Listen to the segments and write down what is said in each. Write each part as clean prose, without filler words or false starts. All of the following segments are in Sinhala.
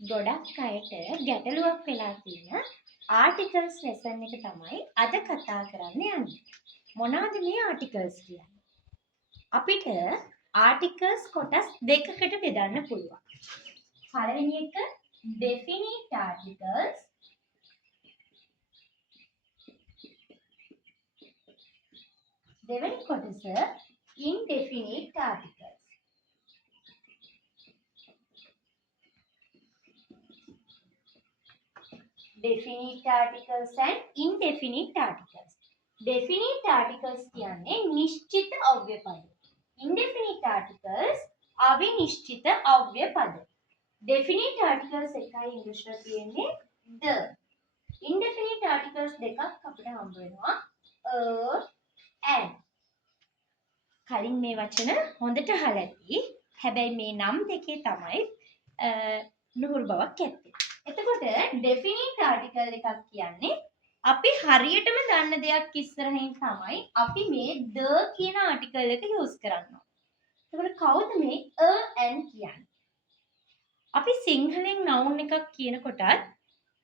ගොඩක් අයට ගැටලුවක් වෙලා තියෙන ආටිකල්ස් ලෙසන් එක තමයි අද කතා කරන්න යන්නේ. මොනවද මේ ආටිකල්ස් කියන්නේ? අපිට ආටිකල්ස් කොටස් දෙකකට බෙදන්න පුළුවන්. පළවෙනි එක definite articles, දෙවෙනි කොටස indefinite articles. definite articles and indefinite articles. definite articles කියන්නේ නිශ්චිත අව්‍ය පද. indefinite articles අවිනිශ්චිත අව්‍ය පද. definite articles එකයි ඉංග්‍රීසියෙන් තියෙන්නේ the. indefinite articles දෙකක් අපිට හම්බ වෙනවා and. කලින් මේ වචන හොඳට අහලා ඇති. හැබැයි මේ නම් දෙකේ තමයි නුහුරු බවක් ඇත්තේ. එතකොට definite article එකක් කියන්නේ අපි හරියටම දන්න දෙයක් ඉස්සරහින් තමයි අපි මේ the කියන article එක use කරන්නේ. එතකොට කවුද මේ and කියන්නේ? අපි සිංහලෙන් noun එකක් කියනකොටත්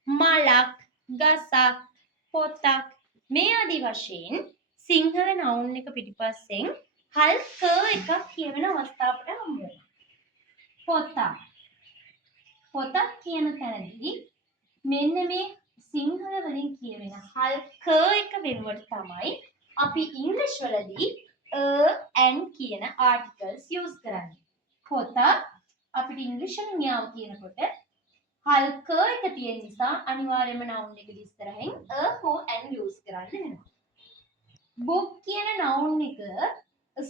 මලක්, ගසක්, පොතක් මේ ආදී වශයෙන් සිංහල noun එක පිටිපස්සෙන් හල් ක එකක් කියවෙන අවස්ථාවකට හම්බ වෙනවා. පොතක්. පොතක් කියන තැනදී මෙන්න මේ සිංහල වලින් කියවෙන හල් ක එක වෙනුවට තමයි අපි ඉංග්‍රීසි වලදී and කියන articles use කරන්නේ. පොතක් අපිට ඉංග්‍රීසියෙන් න්යාව කියනකොට හල් ක එක තියෙන නිසා අනිවාර්යයෙන්ම noun එක ඉස්සරහින් හෝ and use කරන්න වෙනවා. book කියන noun එක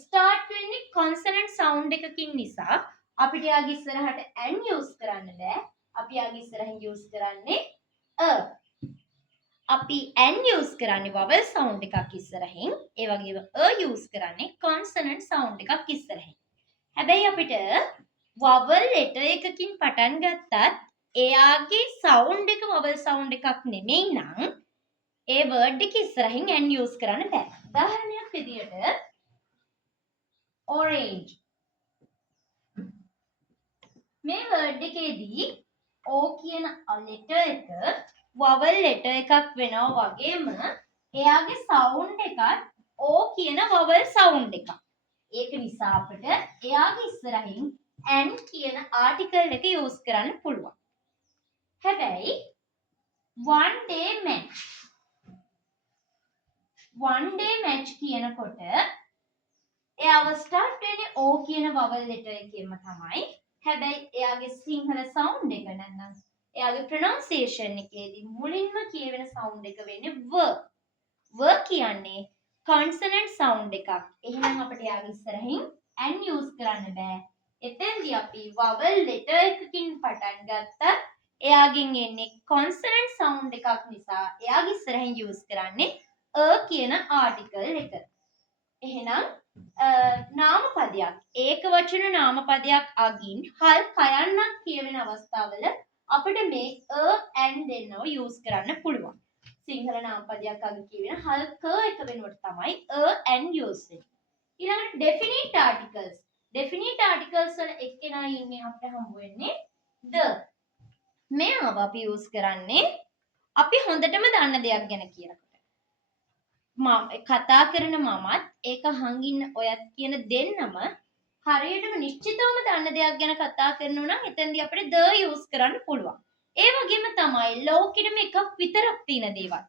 start වෙන්නේ consonant sound එකකින් නිසා අපිට යාගේ ඉස්සරහට and use කරන්න බෑ. අපි යාගේ ඉස්සරහින් use කරන්නේ අපි and use කරන්නේ vowel sound එකක් ඉස්සරහින්. ඒ වගේම use කරන්නේ consonant sound එකක් ඉස්සරහින්. හැබැයි අපිට vowel letter එකකින් පටන් ගත්තත් එයාගේ sound එක vowel sound එකක් නෙමෙයි නම් ඒ word එක ඉස්සරහින් and use කරන්න බෑ. උදාහරණයක් විදියට orange මේ word එකේදී O කියන letter එක vowel letter එකක් වෙනවා වගේම එයාගේ sound එකත් O කියන vowel sound එකක්. ඒක නිසා අපිට එයාගේ ඉස්සරහින් and කියන article එක use කරන්න පුළුවන්. හැබැයි one day match කියනකොට එයාව start වෙන්නේ O කියන vowel letter එකෙන්ම තමයි. හැබැයි එයාගේ සිංහල sound එක නැත්නම් එයාගේ pronunciation එකේදී මුලින්ම කියවෙන sound එක වෙන්නේ v. v කියන්නේ consonant sound එකක්. එහෙනම් අපිට එයාගේ ඉස්සරහින් and use කරන්න බෑ. එතෙන්දී අපි vowel letter එකකින් පටන් ගත්තත් එයාගෙන් එන්නේ consonant sound එකක් නිසා එයාගේ ඉස්සරහින් use කරන්නේ කියන article එක. එහෙනම් නාමපදයක් ඒක වචන නාමපදයක් අගින් හල් කයන්නක් කියවෙන අවස්ථාවල අපිට මේ and දෙන්නව use කරන්න පුළුවන්. සිංහල නාමපදයක් අග කියවෙන හල් ක එක වෙනුවට තමයි and use වෙන්නේ. ඊළඟට definite articles. definite articles වල එක්කෙනා ඉන්නේ අපිට හම්බ වෙන්නේ the. මේව අපි use කරන්නේ අපි හොඳටම දන්න දෙයක් ගැන කියනකොට. කතා කරන මමත් ඒක හංගින්න ඔයත් කියන දෙන්නම හරියටම නිශ්චිතවම දන්න දෙයක් ගැන කතා කරනවා නම් එතෙන්දී අපිට the use කරන්න පුළුවන්. ඒ වගේම තමයි ලෝකෙටම එකක් විතරක් තියෙන දේවල්.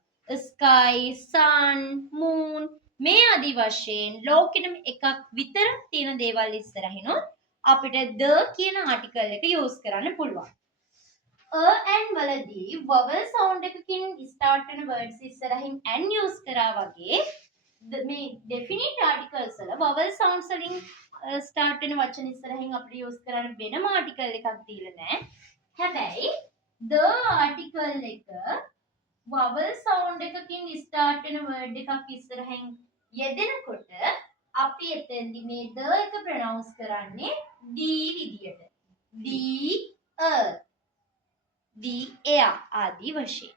sky, sun, moon මේ ආදී වශයෙන් ලෝකෙටම එකක් විතරක් තියෙන දේවල් ඉස්සරහිනොත් අපිට the කියන article එක use කරන්න පුළුවන්. and වලදී vowel sound එකකින් start වෙන words ඉස්සරහින් and use කරා වගේ මේ definite articles වල vowel sounds වලින් start වෙන වචන ඉස්සරහින් අපිට use කරන්න වෙනම article එකක් දීලා නැහැ. හැබැයි the article එක vowel sound එකකින් start වෙන word එකක් ඉස්සරහින් යෙදෙනකොට අපි එතෙන්දී මේ the එක pronounce කරන්නේ d විදියට. the earth, the air ආදී වශයෙන්.